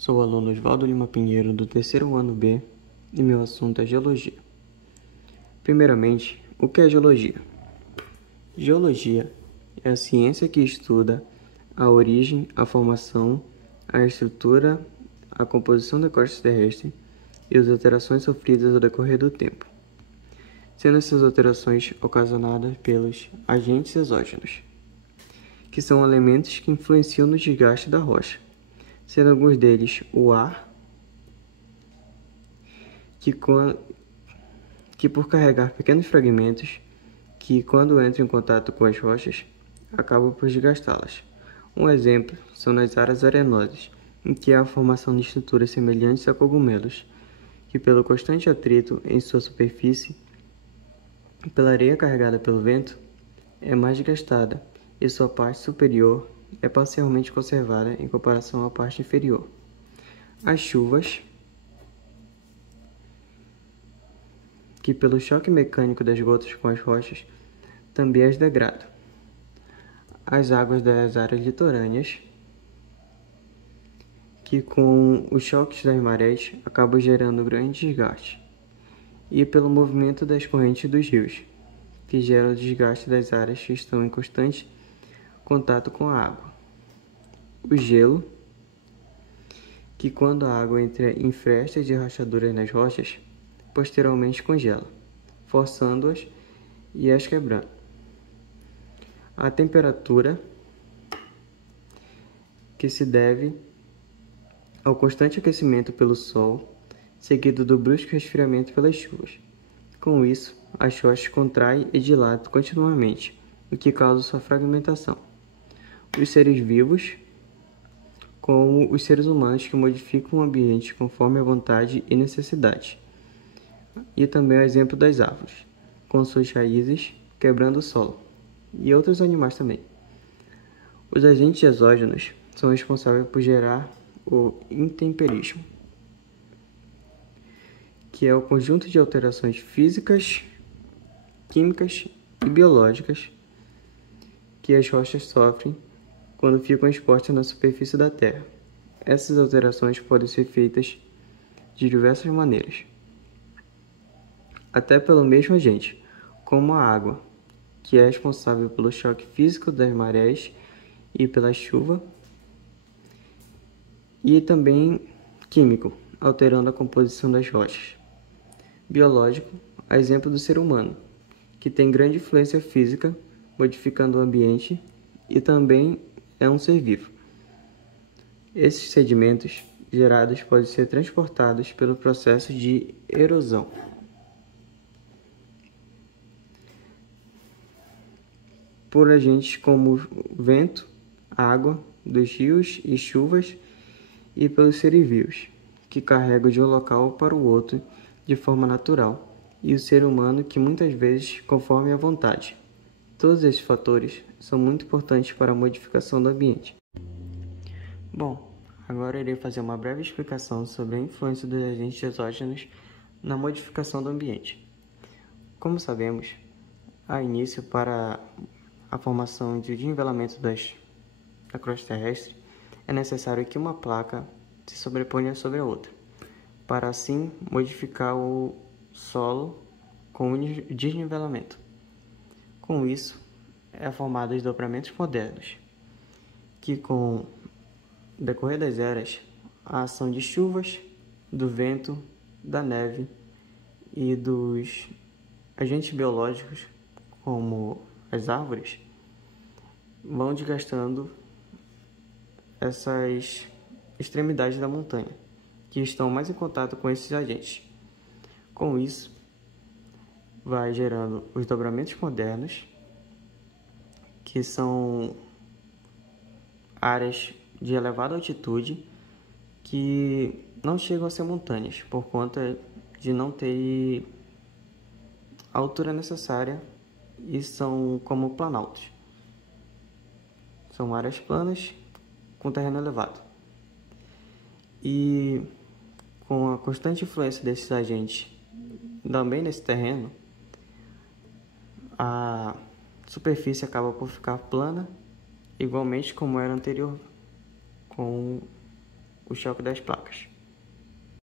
Sou o aluno Osvaldo Lima Pinheiro, do terceiro ano B, e meu assunto é Geologia. Primeiramente, o que é Geologia? Geologia é a ciência que estuda a origem, a formação, a estrutura, a composição da crosta terrestre e as alterações sofridas ao decorrer do tempo, sendo essas alterações ocasionadas pelos agentes exógenos, que são elementos que influenciam no desgaste da rocha, sendo alguns deles o ar, que por carregar pequenos fragmentos, que quando entram em contato com as rochas, acabam por desgastá-las. Um exemplo são nas áreas arenosas, em que há a formação de estruturas semelhantes a cogumelos, que pelo constante atrito em sua superfície, pela areia carregada pelo vento, é mais desgastada, e sua parte superior é parcialmente conservada em comparação à parte inferior. As chuvas, que pelo choque mecânico das gotas com as rochas, também as degradam. As águas das áreas litorâneas, que com os choques das marés acabam gerando grande desgaste, e pelo movimento das correntes dos rios, que gera o desgaste das áreas que estão em constante contato com a água. O gelo, que quando a água entra em frestas e rachaduras nas rochas, posteriormente congela, forçando-as e as quebrando. A temperatura, que se deve ao constante aquecimento pelo sol, seguido do brusco resfriamento pelas chuvas. Com isso, as rochas contraem e dilatam continuamente, o que causa sua fragmentação. Os seres vivos, como os seres humanos que modificam o ambiente conforme a vontade e necessidade. E também o exemplo das árvores, com suas raízes quebrando o solo, e outros animais também. Os agentes exógenos são responsáveis por gerar o intemperismo, que é o conjunto de alterações físicas, químicas e biológicas que as rochas sofrem quando ficam expostas na superfície da Terra. Essas alterações podem ser feitas de diversas maneiras, até pelo mesmo agente, como a água, que é responsável pelo choque físico das marés e pela chuva, e também químico, alterando a composição das rochas. Biológico, a exemplo do ser humano, que tem grande influência física, modificando o ambiente, e também é um ser vivo. Esses sedimentos gerados podem ser transportados pelo processo de erosão. Por agentes como vento, água dos rios e chuvas, e pelos seres vivos, que carregam de um local para o outro de forma natural, e o ser humano que muitas vezes conforme a vontade. Todos esses fatores são muito importantes para a modificação do ambiente. Bom, agora irei fazer uma breve explicação sobre a influência dos agentes exógenos na modificação do ambiente. Como sabemos, há início para a formação de desnivelamento da crosta terrestre, é necessário que uma placa se sobreponha sobre a outra, para assim modificar o solo com o desnivelamento. Com isso, é formado desdobramentos modernos, que com o decorrer das eras, a ação de chuvas, do vento, da neve e dos agentes biológicos, como as árvores, vão desgastando essas extremidades da montanha, que estão mais em contato com esses agentes. Com isso, vai gerando os dobramentos modernos, que são áreas de elevada altitude que não chegam a ser montanhas, por conta de não ter a altura necessária e são como planaltos. São áreas planas com terreno elevado. E com a constante influência desses agentes também nesse terreno, a superfície acaba por ficar plana, igualmente como era anterior, com o choque das placas.